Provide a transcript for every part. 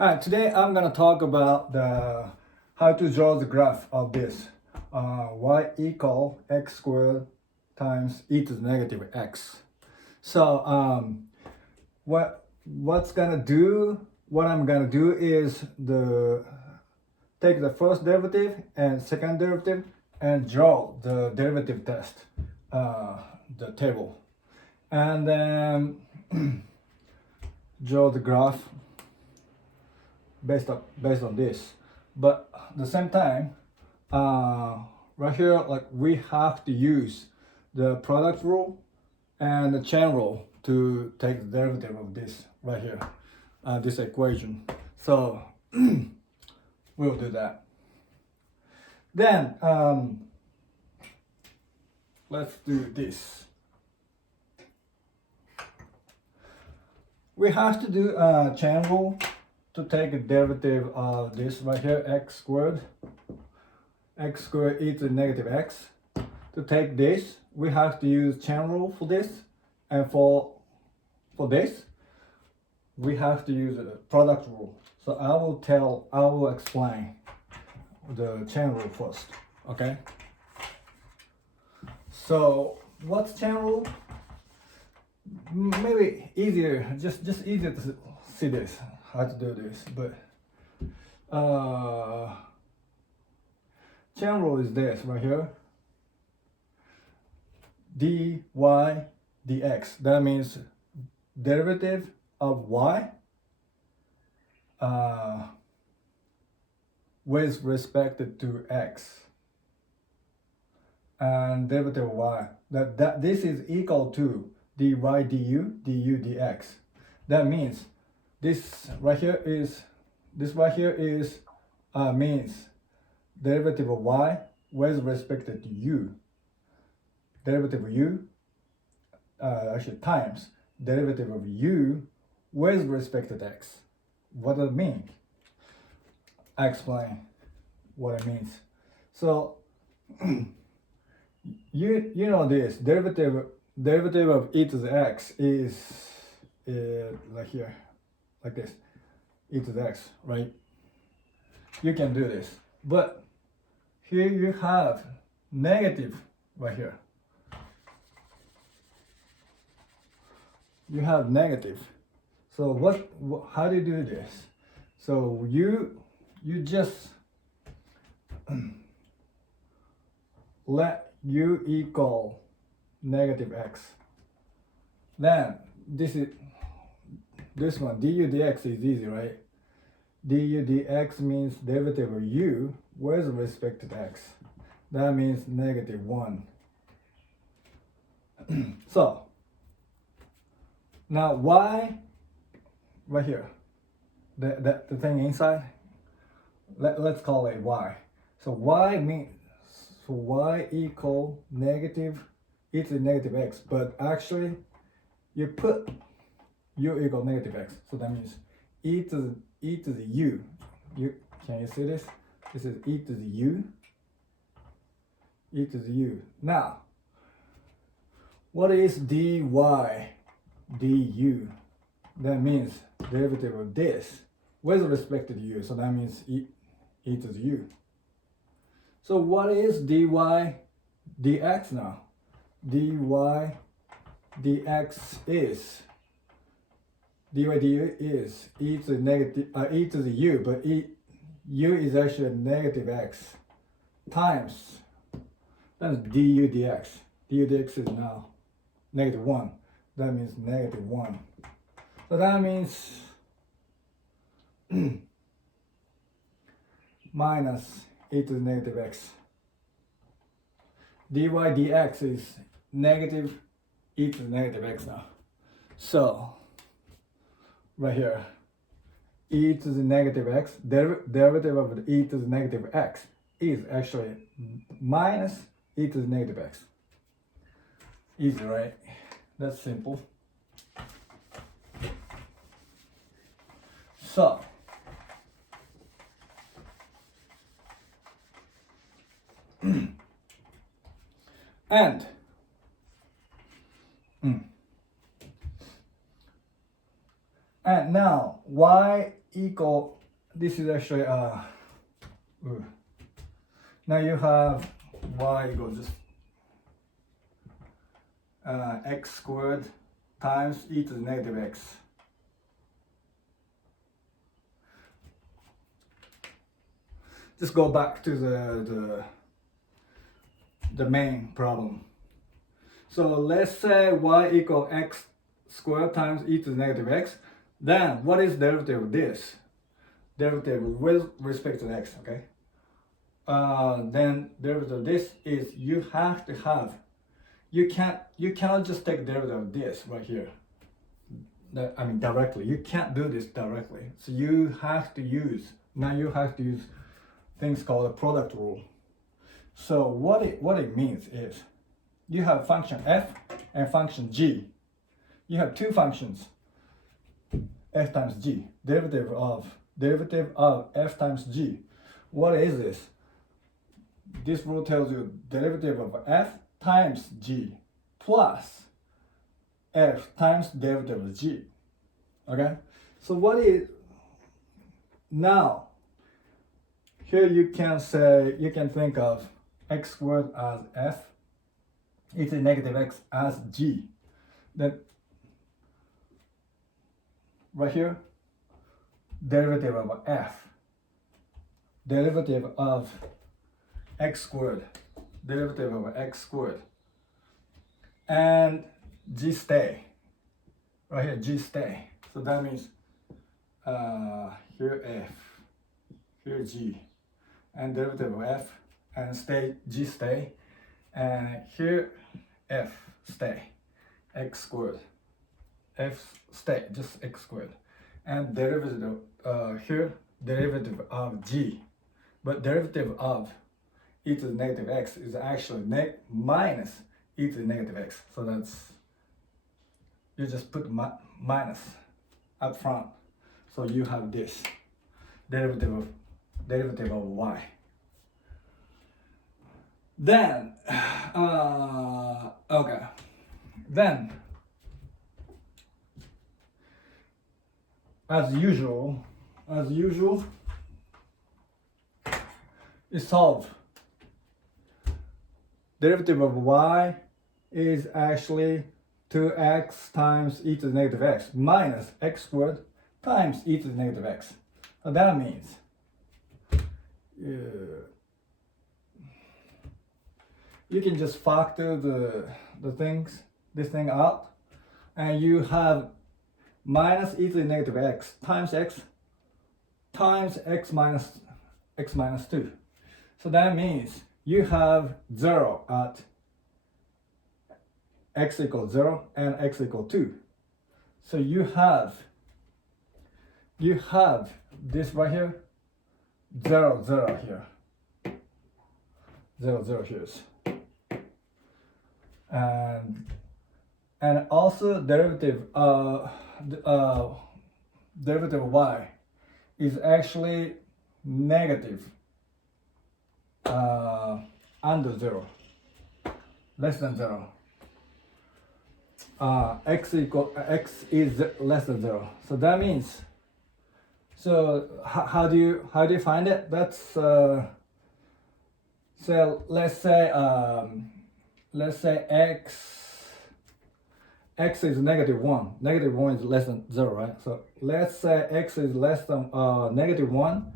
Alright, today I'm gonna talk about how to draw the graph of this y equal x squared times e to the negative x. So what I'm gonna do is take the first derivative and second derivative and draw the derivative test, the table, and then draw the graph based on this. But at the same time, right here, like we have to use the product rule and the chain rule to take the derivative of this right here, this equation. So we'll do that. Then let's do this. We have to do a chain rule to take a derivative of this right here, x squared e to the negative x. To take this, we have to use chain rule for this, and for this, we have to use a product rule. So I will explain the chain rule first, okay? So what's chain rule? Maybe easier, just easier to see this, how to do this, but chain rule is this right here, dy dx. That means derivative of y with respect to x, and derivative of y, that this is equal to dy du dx. That means this right here is means derivative of y with respect to u, derivative of u actually times derivative of u with respect to x. What does it mean? I explain what it means. So you know this derivative of e to the x is like here, like this, e to the x, right? You can do this, but here you have negative right here. You have negative. So how do you do this? So you just let u equal negative x. Then this one du dx is easy, right? Du dx means derivative of u with respect to x. That means negative 1. So now y right here, the thing inside, let's call it y. So y equal negative e to the negative x, but actually you put u equal negative x, so that means e to the u. Can you see this? This is e to the u. Now, what is dy du? That means derivative of this with respect to the u, so that means e to the u. So what is dy dx now? Dy dx is e to the negative e to the u, but u is actually a negative x times, that's du dx. Du dx is now negative 1. That means negative 1. So that means minus e to the negative x. Dy dx is negative e to the negative x now. So right here, e to the negative x, derivative of e to the negative x is actually minus e to the negative x. Easy, right? That's simple. So and And now y equal, this is actually now you have y equals just x squared times e to the negative x. Just go back to the main problem. So let's say y equal x squared times e to the negative x. Then what is derivative of this? Derivative with respect to x, okay? Then derivative of this is you have to have, you cannot just take derivative of this right here. I mean directly. You can't do this directly. So you have to use, now you have to use things called a product rule. So what it means is you have function f and function g. You have two functions, f times g, derivative of f times g. What is this? This rule tells you derivative of f times g plus f times derivative of g. Okay? So what is, now here you can say, you can think of x squared as f, e to the negative x as g. Then right here, derivative of f, derivative of x squared, derivative of x squared, and g stay. Right here, g stay. So that means here f, here g, and derivative of f, and stay, g stay, and here f stay, x squared, f stay, just x squared, and derivative here, derivative of g, but derivative of e to the negative x is actually minus e to the negative x. So that's, you just put minus up front. So you have this derivative of y. Then okay, then as usual you solve. Derivative of y is actually 2x times e to the negative x minus x squared times e to the negative x. So that means you can just factor this thing out, and you have minus e to the negative x times x minus 2. So that means you have 0 at x equals 0 and x equals 2. So you have this right here, 0, 0 here, 0, 0 here. And also derivative of y is actually negative under 0, less than 0. X is less than 0. So that means, so how do you find it? That's so let's say x is negative 1. Negative 1 is less than 0, right? So let's say x is less than negative 1.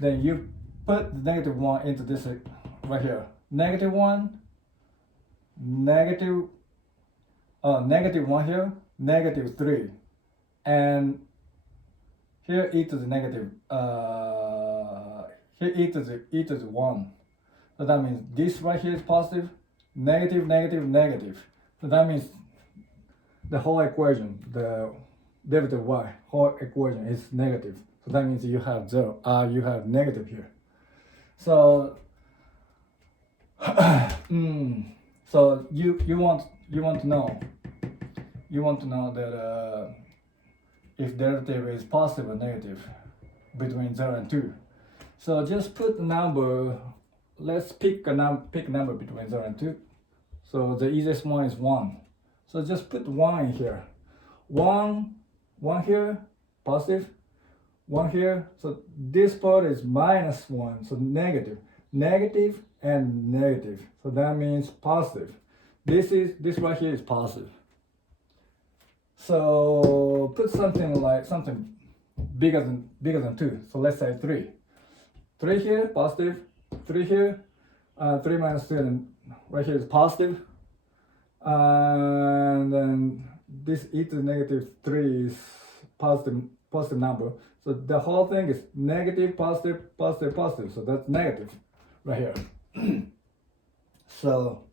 Then you put the negative 1 into this right here. Negative 1, negative 1 here, negative 3. And here e to the negative, here e to the 1. So that means this right here is positive, negative, negative, negative. So that means the whole equation, the derivative of y, whole equation is negative. So that means you have 0, you have negative here. So so you want to know that if derivative is positive or negative between 0 and 2. So just put the number, let's pick a number between 0 and 2. So the easiest one is 1. So just put 1 in here. 1 here, positive, 1 here. So this part is -1, so negative, negative and negative. So that means positive. This right here is positive. So put something like something bigger than 2. So let's say 3. 3 here, positive. 3 here, 3 minus 2, and right here is positive. And then this e to the negative 3 is positive number. So the whole thing is negative, positive, positive, positive. So that's negative right here. So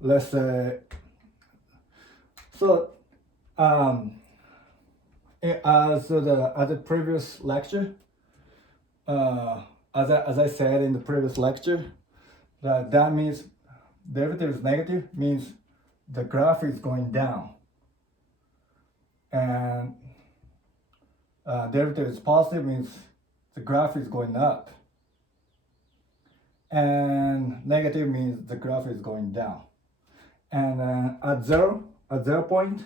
let's say, so as the previous lecture, as I said in the previous lecture, that means derivative is negative, means the graph is going down, and derivative is positive, means the graph is going up, and negative means the graph is going down. And at zero point,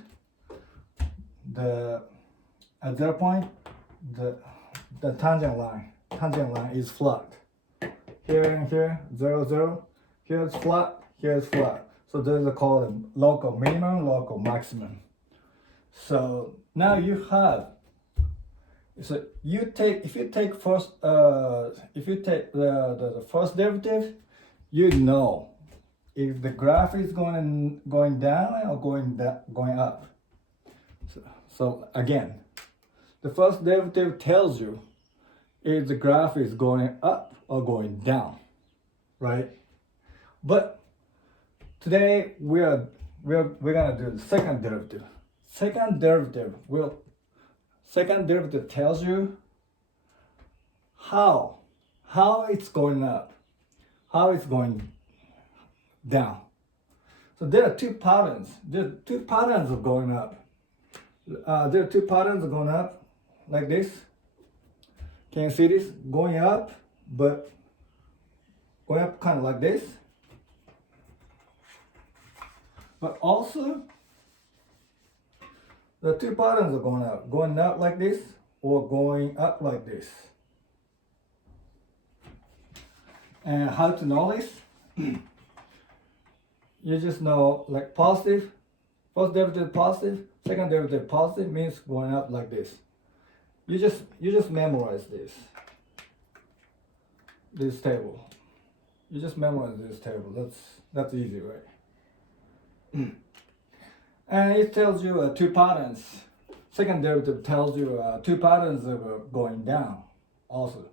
the tangent line is flat. Here and here, 0, 0. Here it's flat, here it's flat. So those are called local minimum, local maximum. So now you have, so if you take the first derivative, you know if the graph is going down or going up. So again, the first derivative tells you if the graph is going up or going down, right? But today we're gonna do the second derivative. Second derivative tells you how it's going up, how it's going down. So there are two patterns. There are two patterns of going up. There are two patterns of going up like this. Can you see this? Going up, but going up kind of like this. But also, the two patterns are going up like this or going up like this. And how to know this? You just know like positive, first derivative positive, second derivative positive means going up like this. You just memorize this table. You just memorize this table. That's easy, right? And it tells you two patterns. Second derivative tells you two patterns of going down also.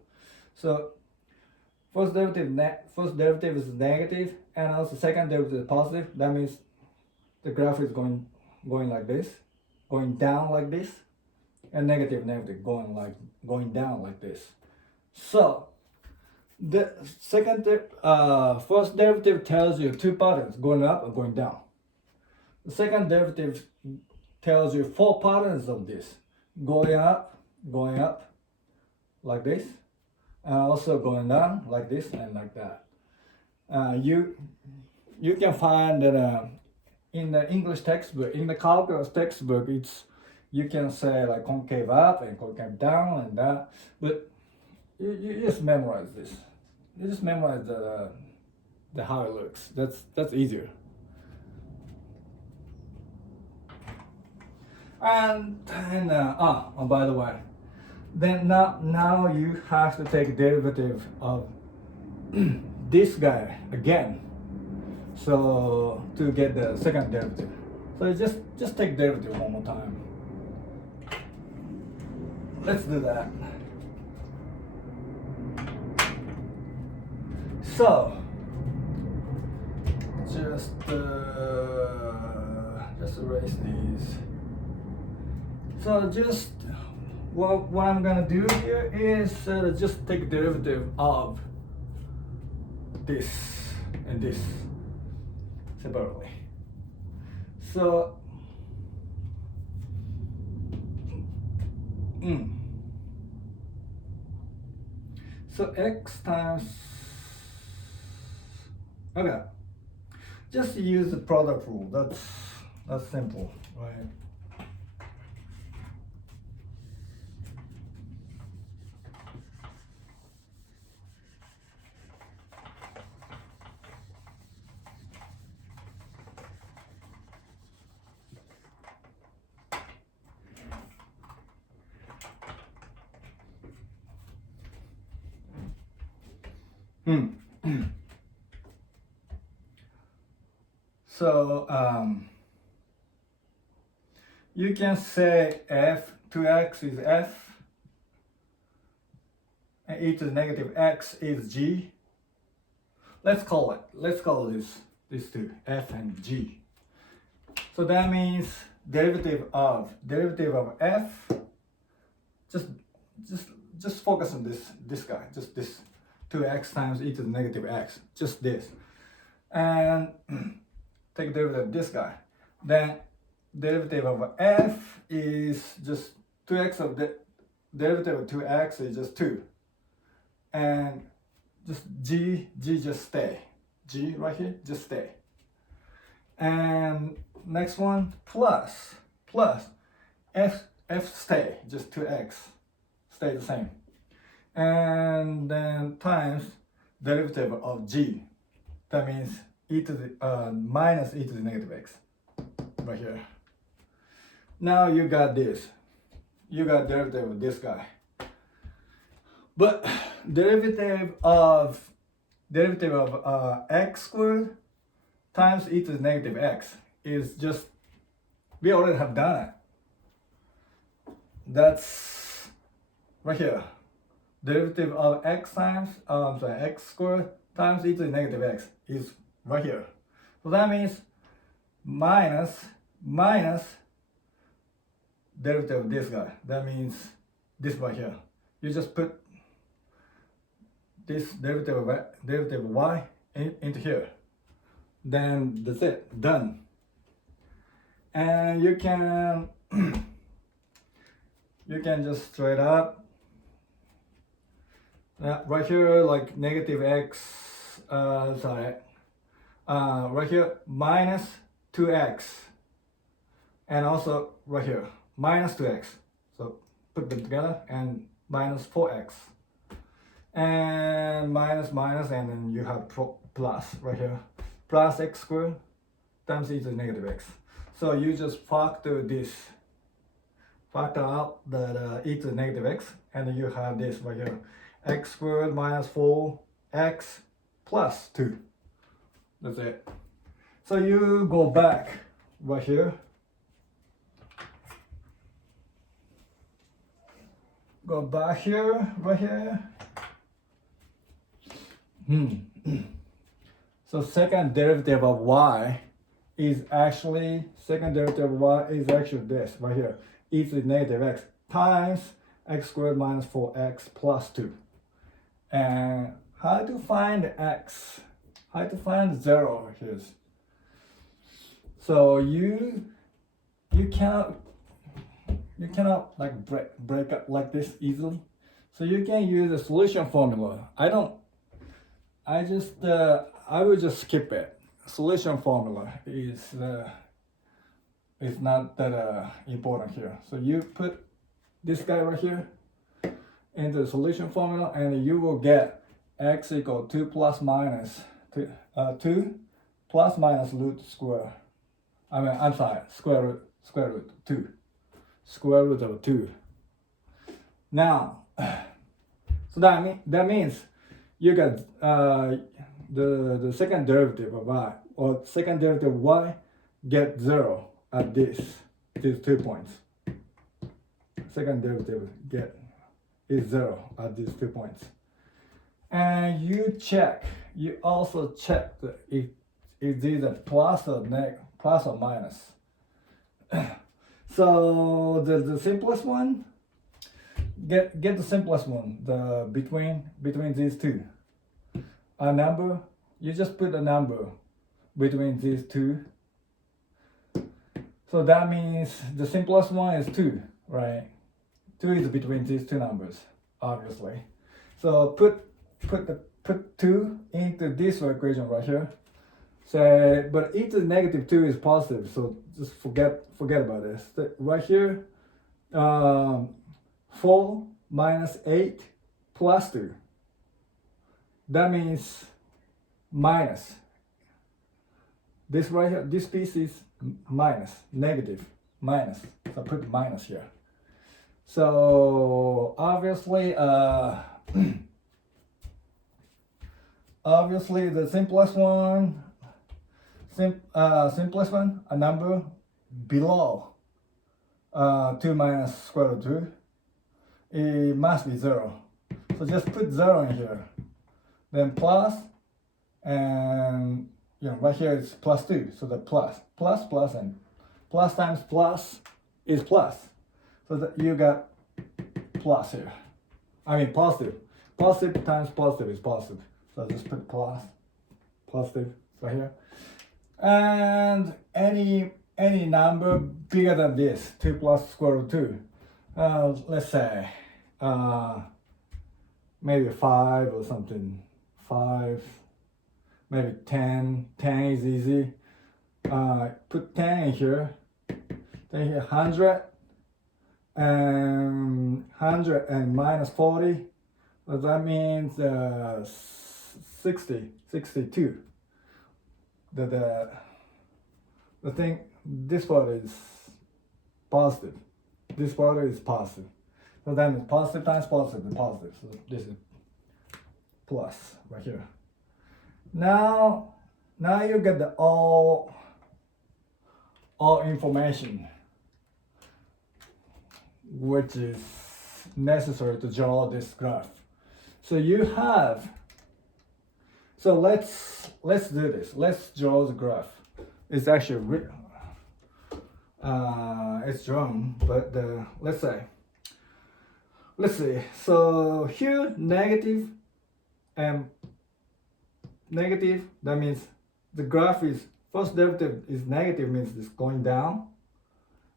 So first derivative is negative, and also second derivative is positive. That means the graph is going like this, going down like this, and negative going down like this. So the first derivative tells you two patterns, going up or going down. The second derivative tells you four patterns of this, going up like this, and also going down like this and like that. You can find that in the English textbook, in the calculus textbook, you can say like concave up and concave down and that, but you just memorize this. You just memorize the how it looks. That's easier. And by the way, then now you have to take derivative of this guy again. So to get the second derivative. So just take derivative one more time. Let's do that. So just erase these. So just what I'm gonna do here is just take derivative of this and this separately. So so x times, okay, just use the product rule. That's simple, right? So you can say f 2x is f, and e to the negative x is g. Let's call these two, f and g. So that means derivative of f, just focus on this guy, just this 2x times e to the negative x, just this. And take derivative of this guy. Then derivative of f is just 2x of the derivative of 2x is just 2. And just g just stay. G right here, just stay. And next one, plus f stay, just 2x, stay the same. And then times derivative of g. That means e to the minus e to the negative x, right here. Now you got this. You got derivative of this guy. But derivative of x squared times e to the negative x is just, we already have done it. That's right here. Derivative of x times, x squared times e to the negative x is right here. So that means minus derivative of this guy. That means this right here. You just put this derivative of y into here. Then that's it, done. And you can just straight up right here, like negative x, right here minus 2x, and also right here minus 2x. So put them together, and minus 4x, and minus, and then you have plus right here, plus x squared times e to the negative x. So you just factor out the e to the negative x, and then you have this right here, x squared minus 4x plus 2. That's it. So you go back right here. Go back here, right here. So second derivative of y is actually, this right here, e to the negative x times x squared minus 4x plus 2. And how to find x? How to find 0 here? So you cannot like break up like this easily. So you can use a solution formula. I will just skip it. Solution formula is not that important here. So you put this guy right here into the solution formula, and you will get x equal 2 plus minus 2 plus minus root square. Square root 2. Square root of 2. Now, so that means you got the second derivative of y, or second derivative of y, get 0 at these 2 points. Second derivative is 0 at these 2 points. And you also check if these are plus or minus. So the simplest one, get the simplest one, the between these two. A number, you just put a number between these two. So that means the simplest one is 2, right? 2 is between these two numbers, obviously. So put 2 into this equation right here. So, but e to the negative 2 is positive, so just forget about this. Right here, 4 minus 8 plus 2. That means minus. This right here, this piece is minus, negative, minus. So put minus here. So obviously, obviously the simplest one, a number below 2 minus square root 2, it must be 0. So just put 0 in here. Then plus, and right here it's plus 2. So the plus, and plus times plus is plus. So that you got plus here. I mean positive. Positive times positive is positive. So just put positive right here. And any number bigger than this, 2 plus square root 2. Let's say maybe 5 or something. 5, maybe 10. 10 is easy. Put 10 in here. Then here 100 and minus 40. Well, that means 62. The thing, this part is positive. This part is positive. So that means positive times positive is positive. So this is plus right here. Now you get the all information which is necessary to draw this graph. So you have, so let's do this. Let's draw the graph. It's actually it's drawn, but let's see. So here negative and negative, that means the graph is first derivative is negative, means it's going down,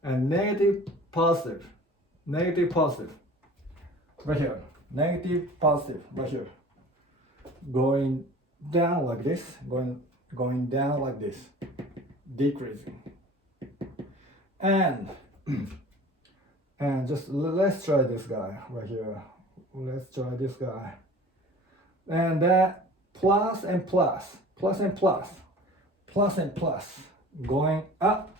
and negative positive right here, negative positive right here, going down like this, going down like this, decreasing. And just let's try this guy right here. Let's try this guy. And that plus and plus, going up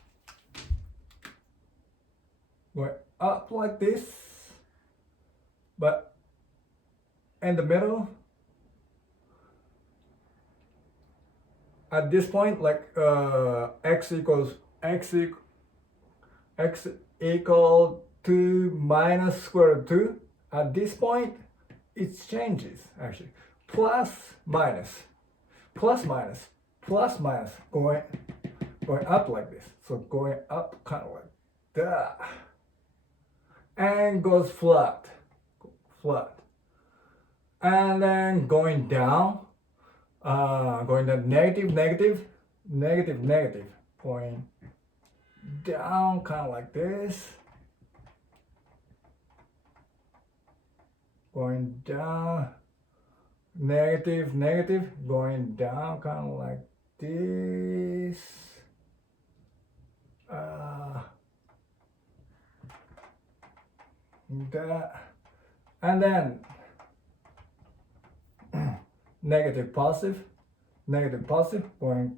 like this, but in the middle, at this point, like x equal 2 minus square root 2. At this point, it changes actually. Plus minus, going up like this. So going up kind of like that, and goes flat, and then going down, negative, going down kind of like this, going down, negative, going down kind of like this, that, and then negative positive, going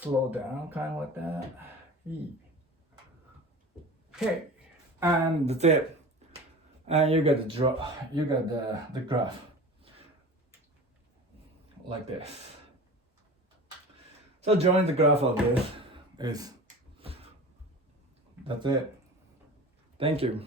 slow down kind of like that. Okay, and that's it. And you get the graph like this. So drawing the graph of this that's it. Thank you.